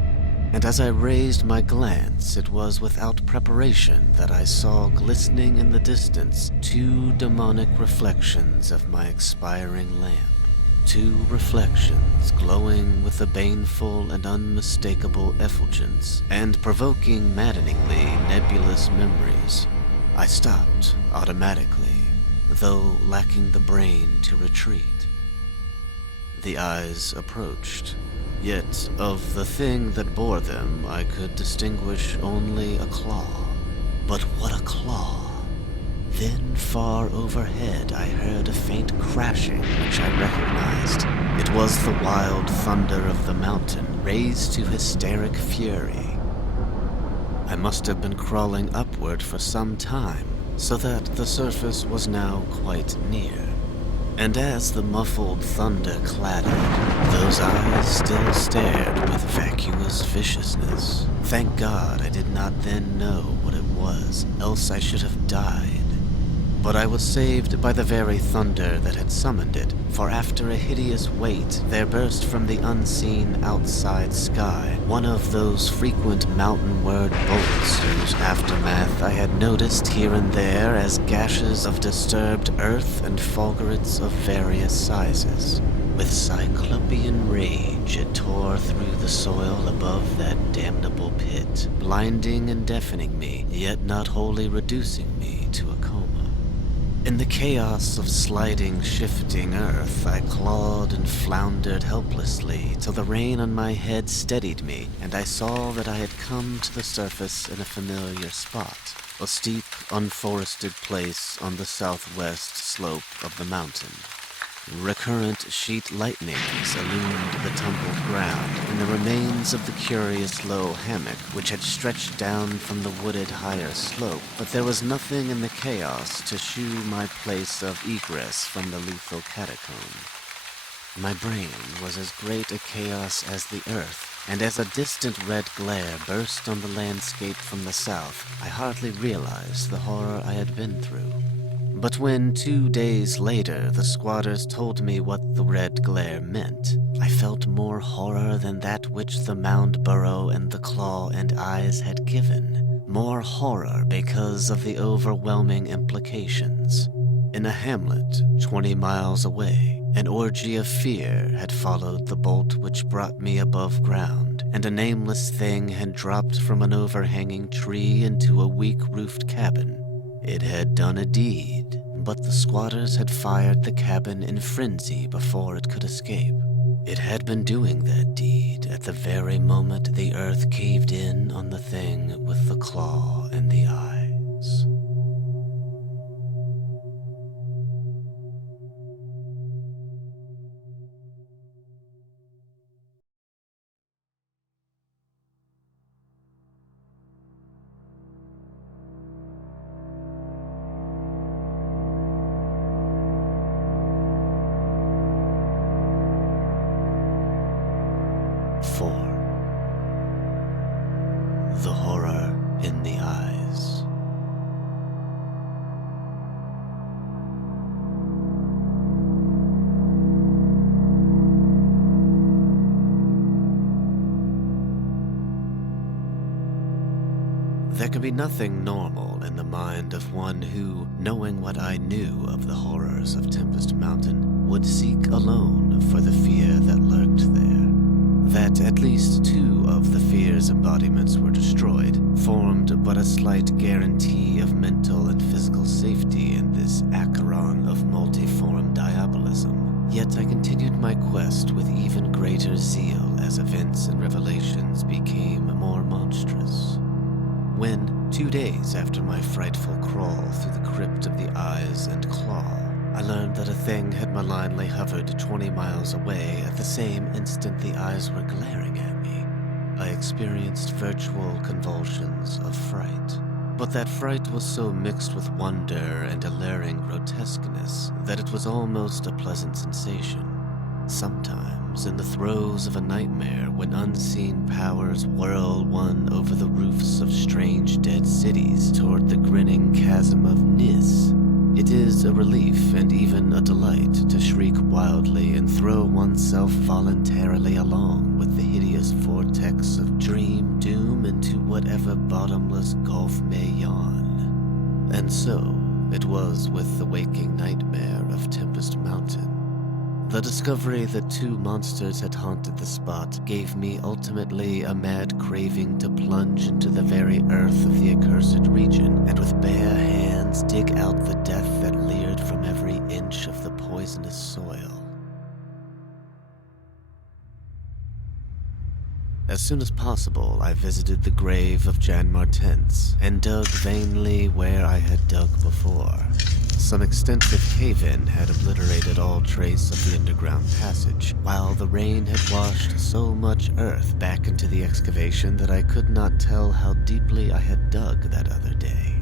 And as I raised my glance, it was without preparation that I saw glistening in the distance 2 demonic reflections of my expiring lamp. 2 reflections glowing with a baneful and unmistakable effulgence, and provoking maddeningly nebulous memories. I stopped automatically, though lacking the brain to retreat. The eyes approached, yet of the thing that bore them I could distinguish only a claw. But what a claw! Then, far overhead, I heard a faint crashing which I recognized. It was the wild thunder of the mountain, raised to hysteric fury. I must have been crawling upward for some time, so that the surface was now quite near. And as the muffled thunder clattered, those eyes still stared with vacuous viciousness. Thank God I did not then know what it was, else I should have died. But I was saved by the very thunder that had summoned it, for after a hideous wait, there burst from the unseen outside sky one of those frequent mountain-ward bolts whose aftermath I had noticed here and there as gashes of disturbed earth and fulgurates of various sizes. With cyclopean rage, it tore through the soil above that damnable pit, blinding and deafening me, yet not wholly reducing me to a coma. In the chaos of sliding, shifting earth, I clawed and floundered helplessly till the rain on my head steadied me, and I saw that I had come to the surface in a familiar spot, a steep, unforested place on the southwest slope of the mountain. Recurrent sheet lightnings illumined the tumbled ground, and the remains of the curious low hammock which had stretched down from the wooded higher slope, but there was nothing in the chaos to shew my place of egress from the lethal catacomb. My brain was as great a chaos as the earth, and as a distant red glare burst on the landscape from the south, I hardly realized the horror I had been through. But when 2 days later the squatters told me what the red glare meant, I felt more horror than that which the mound burrow and the claw and eyes had given. More horror because of the overwhelming implications. In a hamlet 20 miles away, an orgy of fear had followed the bolt which brought me above ground, and a nameless thing had dropped from an overhanging tree into a weak-roofed cabin. It had done a deed, but the squatters had fired the cabin in frenzy before it could escape. It had been doing that deed at the very moment the earth caved in on the thing with the claw and the eyes. The horror in the eyes. There could be nothing normal in the mind of one who, knowing what I knew of the horrors of Tempest Mountain, would seek alone for the fear that lurked there. That at least 2 of the fear's embodiments were destroyed formed but a slight guarantee of mental and physical safety in this acheron of multiform diabolism. Yet I continued my quest with even greater zeal as events and revelations became more monstrous. When, 2 days after my frightful crawl through the crypt of the Eyes and Claw, I learned that a thing had malignly hovered 20 miles away at the same instant the eyes were glaring at me, I experienced virtual convulsions of fright. But that fright was so mixed with wonder and alluring grotesqueness that it was almost a pleasant sensation. Sometimes, in the throes of a nightmare, when unseen powers whirl one over the roofs of strange dead cities toward the grinning chasm of Nis, it is a relief and even a delight to shriek wildly and throw oneself voluntarily along with the hideous vortex of dream doom into whatever bottomless gulf may yawn. And so it was with the waking nightmare of Tempest Mountain. The discovery that 2 monsters had haunted the spot gave me ultimately a mad craving to plunge into the very earth of the accursed region and with bare hands dig out the death that leered from every inch of the poisonous soil. As soon as possible, I visited the grave of Jan Martense and dug vainly where I had dug before. Some extensive cave-in had obliterated all trace of the underground passage, while the rain had washed so much earth back into the excavation that I could not tell how deeply I had dug that other day.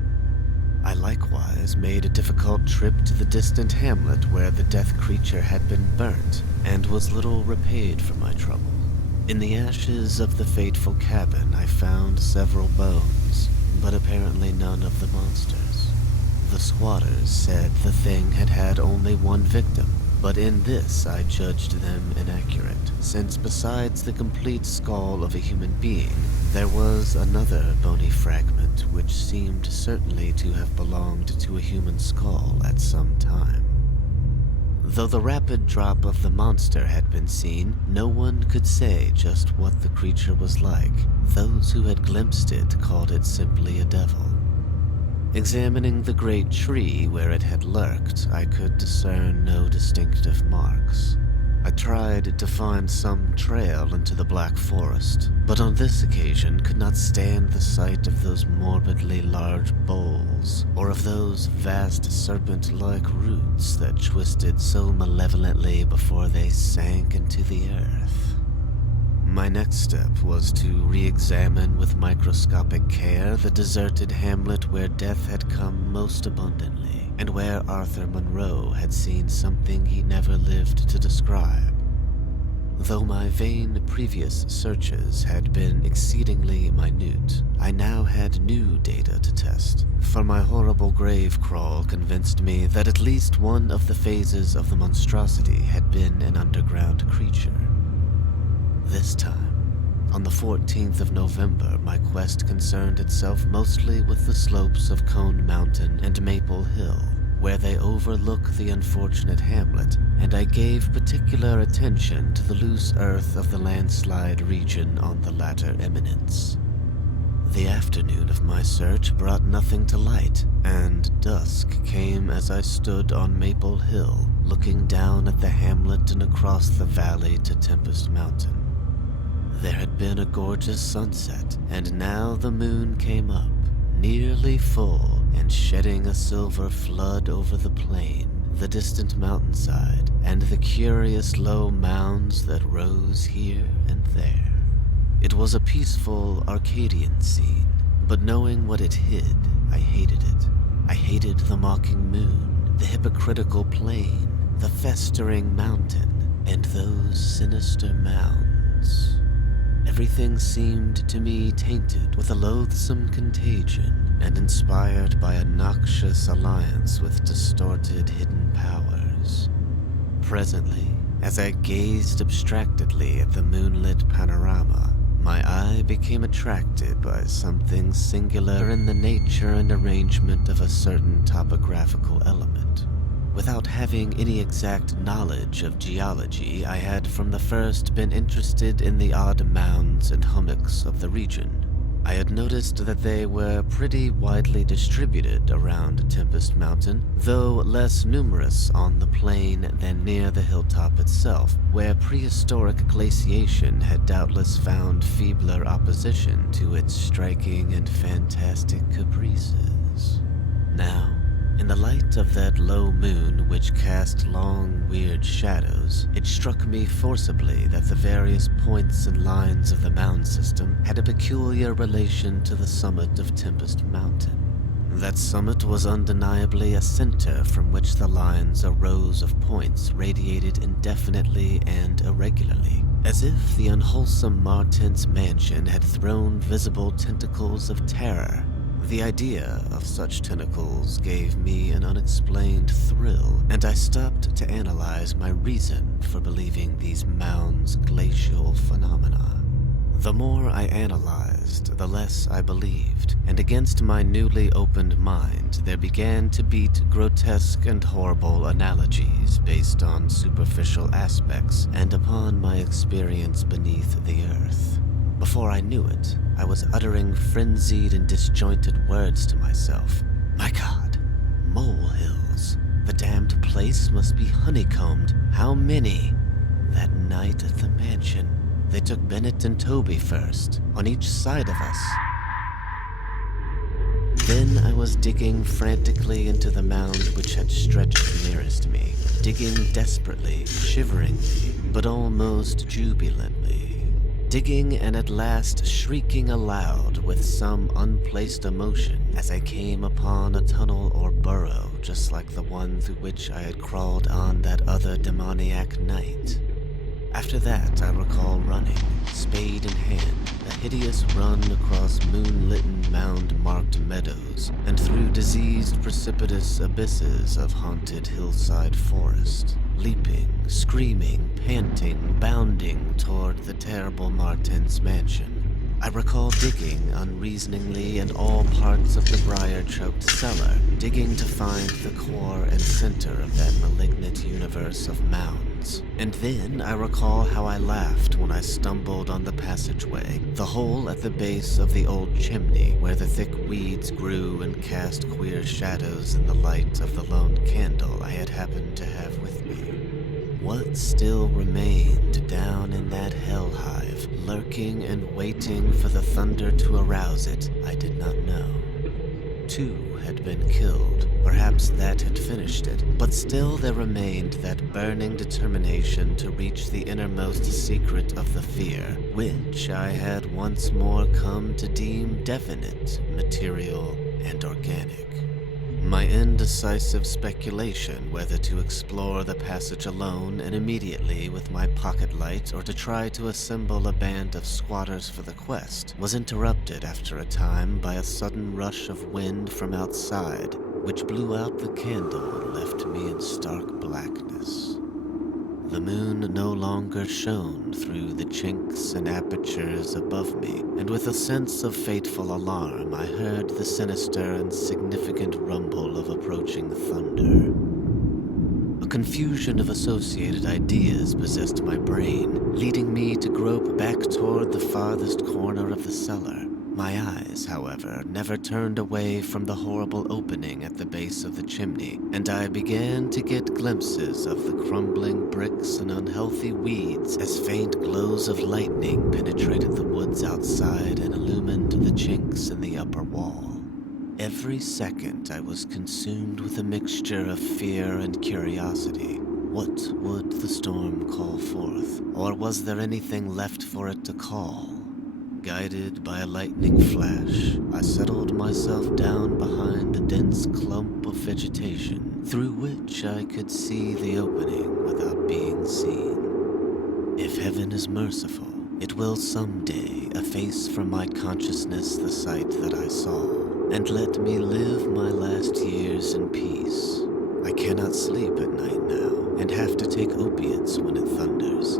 I likewise made a difficult trip to the distant hamlet where the death creature had been burnt, and was little repaid for my trouble. In the ashes of the fateful cabin, I found several bones, but apparently none of the monsters. The squatters said the thing had had only 1 victim, but in this I judged them inaccurate, since besides the complete skull of a human being, there was another bony fragment which seemed certainly to have belonged to a human skull at some time. Though the rapid drop of the monster had been seen, no one could say just what the creature was like. Those who had glimpsed it called it simply a devil. Examining the great tree where it had lurked, I could discern no distinctive marks. I tried to find some trail into the black forest, but on this occasion could not stand the sight of those morbidly large boles, or of those vast serpent-like roots that twisted so malevolently before they sank into the earth. My next step was to re-examine with microscopic care the deserted hamlet where death had come most abundantly, and where Arthur Monroe had seen something he never lived to describe. Though my vain previous searches had been exceedingly minute, I now had new data to test, for my horrible grave crawl convinced me that at least one of the phases of the monstrosity had been an underground creature. This time, on the 14th of November, my quest concerned itself mostly with the slopes of Cone Mountain and Maple Hill, where they overlook the unfortunate hamlet, and I gave particular attention to the loose earth of the landslide region on the latter eminence. The afternoon of my search brought nothing to light, and dusk came as I stood on Maple Hill, looking down at the hamlet and across the valley to Tempest Mountain. There had been a gorgeous sunset, and now the moon came up, nearly full and shedding a silver flood over the plain, the distant mountainside, and the curious low mounds that rose here and there. It was a peaceful Arcadian scene, but knowing what it hid, I hated it. I hated the mocking moon, the hypocritical plain, the festering mountain, and those sinister mounds. Everything seemed to me tainted with a loathsome contagion and inspired by a noxious alliance with distorted hidden powers. Presently, as I gazed abstractedly at the moonlit panorama, my eye became attracted by something singular in the nature and arrangement of a certain topographical element. Without having any exact knowledge of geology, I had from the first been interested in the odd mounds and hummocks of the region. I had noticed that they were pretty widely distributed around Tempest Mountain, though less numerous on the plain than near the hilltop itself, where prehistoric glaciation had doubtless found feebler opposition to its striking and fantastic caprices. Now, in the light of that low moon which cast long, weird shadows, it struck me forcibly that the various points and lines of the mound system had a peculiar relation to the summit of Tempest Mountain. That summit was undeniably a center from which the lines or rows of points radiated indefinitely and irregularly, as if the unwholesome Martense mansion had thrown visible tentacles of terror. The idea of such tentacles gave me an unexplained thrill, and I stopped to analyze my reason for believing these mounds glacial phenomena. The more I analyzed, the less I believed, and against my newly opened mind there began to beat grotesque and horrible analogies based on superficial aspects and upon my experience beneath the earth. Before I knew it, I was uttering frenzied and disjointed words to myself. My God, molehills. The damned place must be honeycombed. How many? That night at the mansion, they took Bennett and Toby first, on each side of us. Then I was digging frantically into the mound which had stretched nearest me, digging desperately, shiveringly, but almost jubilantly. Digging and at last shrieking aloud with some unplaced emotion as I came upon a tunnel or burrow just like the one through which I had crawled on that other demoniac night. After that, I recall running, spade in hand, a hideous run across moonlit mound-marked meadows and through diseased precipitous abysses of haunted hillside forest, leaping, screaming, panting, bounding toward the terrible Martense mansion. I recall digging unreasoningly in all parts of the briar-choked cellar, digging to find the core and center of that malignant universe of mounds. And then I recall how I laughed when I stumbled on the passageway, the hole at the base of the old chimney where the thick weeds grew and cast queer shadows in the light of the lone candle I had happened to have with me. What still remained down in that hell hive, lurking and waiting for the thunder to arouse it, I did not know. 2 had been killed, perhaps that had finished it, but still there remained that burning determination to reach the innermost secret of the fear, which I had once more come to deem definite, material, and organic. My indecisive speculation whether to explore the passage alone and immediately with my pocket light or to try to assemble a band of squatters for the quest was interrupted after a time by a sudden rush of wind from outside, which blew out the candle and left me in stark blackness. The moon no longer shone through the chinks and apertures above me, and with a sense of fateful alarm, I heard the sinister and significant rumble of approaching thunder. A confusion of associated ideas possessed my brain, leading me to grope back toward the farthest corner of the cellar. My eyes, however, never turned away from the horrible opening at the base of the chimney, and I began to get glimpses of the crumbling bricks and unhealthy weeds as faint glows of lightning penetrated the woods outside and illumined the chinks in the upper wall. Every second I was consumed with a mixture of fear and curiosity. What would the storm call forth, or was there anything left for it to call? Guided by a lightning flash, I settled myself down behind a dense clump of vegetation, through which I could see the opening without being seen. If heaven is merciful, it will someday efface from my consciousness the sight that I saw, and let me live my last years in peace. I cannot sleep at night now, and have to take opiates when it thunders.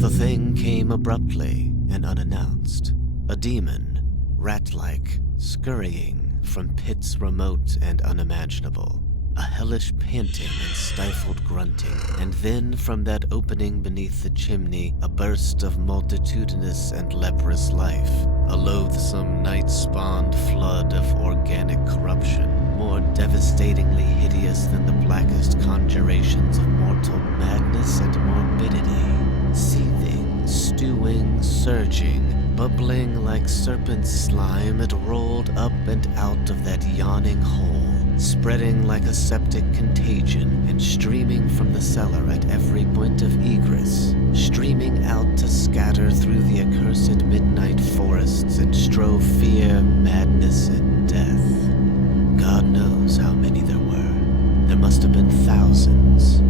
The thing came abruptly and unannounced. A demon, rat-like, scurrying from pits remote and unimaginable. a hellish panting and stifled grunting, and then from that opening beneath the chimney, a burst of multitudinous and leprous life, a loathsome night-spawned flood of organic corruption, more devastatingly hideous than the blackest conjurations of mortal madness and morbidity, seething, stewing, surging, bubbling like serpent slime, it rolled up and out of that yawning hole, spreading like a septic contagion and streaming from the cellar at every point of egress, streaming out to scatter through the accursed midnight forests and strow fear, madness, and death. God knows how many there were. There must have been thousands.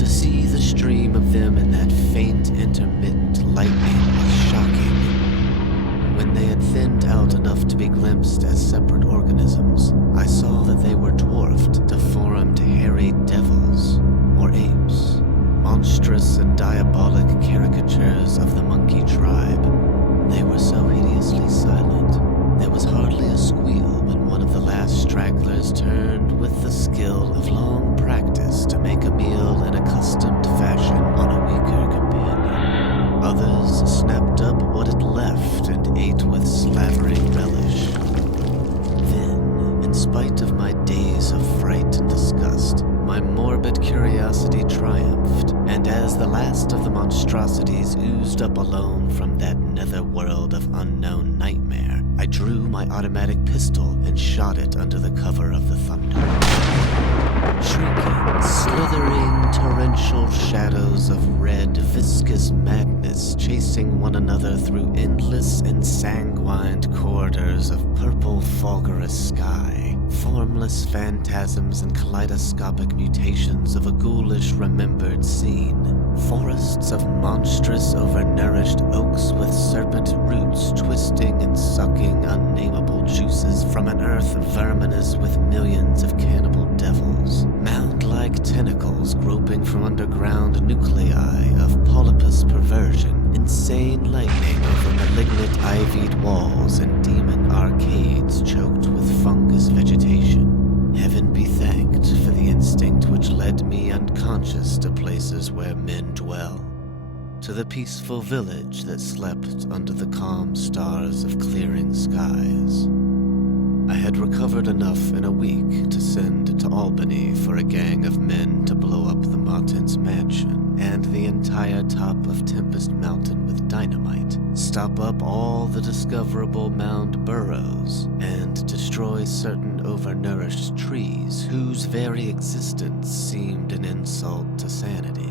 To see the stream of them in that faint, intermittent lightning was shocking. When they had thinned out enough to be glimpsed as separate organisms, I saw that they were dwarfed, deformed, hairy devils, or apes, monstrous and diabolic caricatures of the monkey tribe. They were so hideously silent, there was hardly a squeal when one of the last stragglers turned with the skill of long practice to make a meal in accustomed fashion on a weaker companion. Others snapped up what it left and ate with slavering relish. Then, in spite of my days of fright and disgust, my morbid curiosity triumphed, and as the last of the monstrosities oozed up alone from that nether world of unknown nightmare, I drew my automatic pistol and shot it under the cover of the thunder. Shrieking, slithering, torrential shadows of red, viscous madness chasing one another through endless, ensanguined corridors of purple, fulgurous sky, formless phantasms and kaleidoscopic mutations of a ghoulish, remembered scene, forests of monstrous, overnourished oaks with serpent roots twisting and sucking unnameable juices from an earth verminous with millions of cannibal devils, mound-like tentacles groping from underground nuclei of polypus perversion, insane lightning over malignant ivied walls and demon arcades choked with fungus vegetation. Heaven be thanked for the instinct which led me unconscious to places where men dwell, to the peaceful village that slept under the calm stars of clearing skies. I had recovered enough in a week to send to Albany for a gang of men to blow up the Martense mansion and the entire top of Tempest Mountain with dynamite, stop up all the discoverable mound burrows, and destroy certain overnourished trees whose very existence seemed an insult to sanity.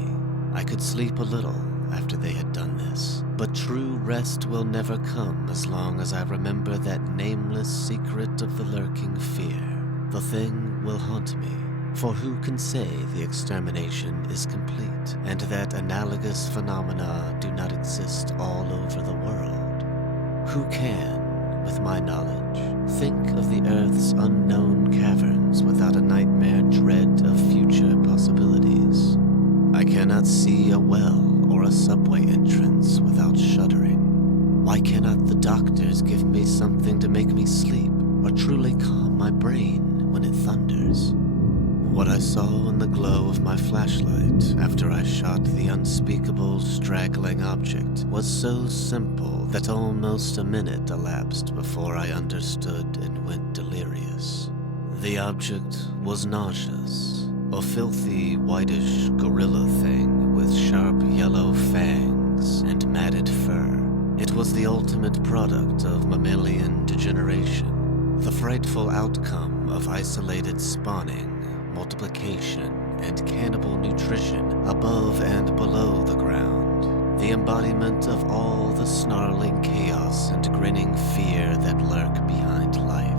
I could sleep a little after they had done this, but true rest will never come as long as I remember that nameless secret of the lurking fear. The thing will haunt me, for who can say the extermination is complete, and that analogous phenomena do not exist all over the world? Who can, with my knowledge, think of the Earth's unknown caverns without a nightmare dread of future possibilities? I cannot see a well or a subway entrance without shuddering. Why cannot the doctors give me something to make me sleep, or truly calm my brain when it thunders? What I saw in the glow of my flashlight after I shot the unspeakable, straggling object was so simple that almost a minute elapsed before I understood and went delirious. The object was nauseous, a filthy, whitish gorilla thing with sharp yellow fangs and matted fur. It was the ultimate product of mammalian degeneration, the frightful outcome of isolated spawning, multiplication, and cannibal nutrition above and below the ground, the embodiment of all the snarling chaos and grinning fear that lurk behind life.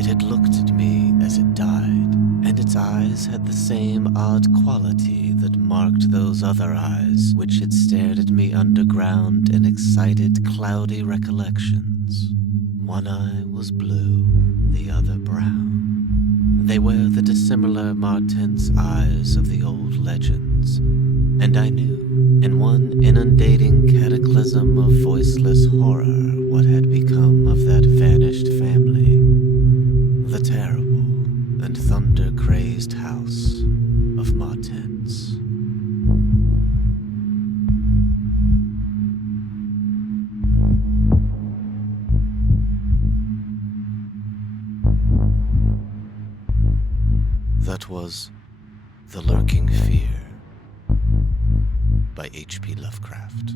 It had looked at me as it died, and its eyes had the same odd quality that marked those other eyes which had stared at me underground in excited, cloudy recollections. One eye was blue, the other brown. They were the dissimilar Martense eyes of the old legends, and I knew, in one inundating cataclysm of voiceless horror, what had become of that vanished family. The terror that was The Lurking Fear by H.P. Lovecraft.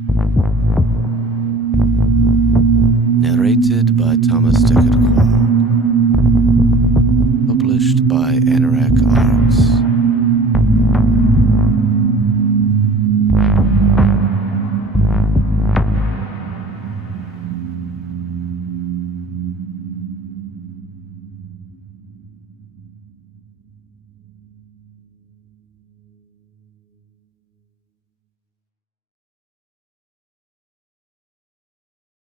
Narrated by Thomas Deckard